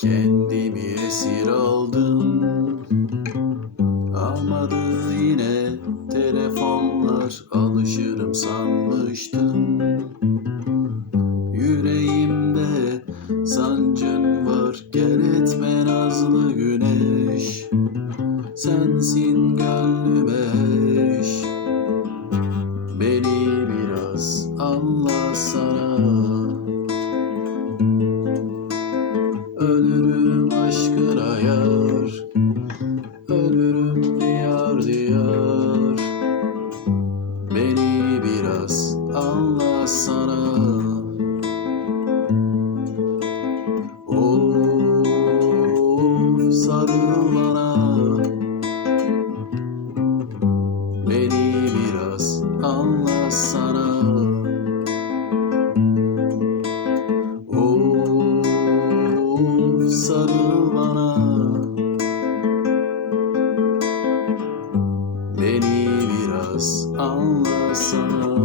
Kendimi esir aldım. Almadı yine telefonlar Alışırım sanmıştım. Yüreğimde sancın var Gel etme nazlı güneş. Sensin gönlüme eş. Beni biraz anlasana Ölürüm aşkına yar Ölürüm diyar diyar. Beni biraz anlasana Of sarıl bana. Beni biraz anlasana sarıl bana. Beni biraz anlasana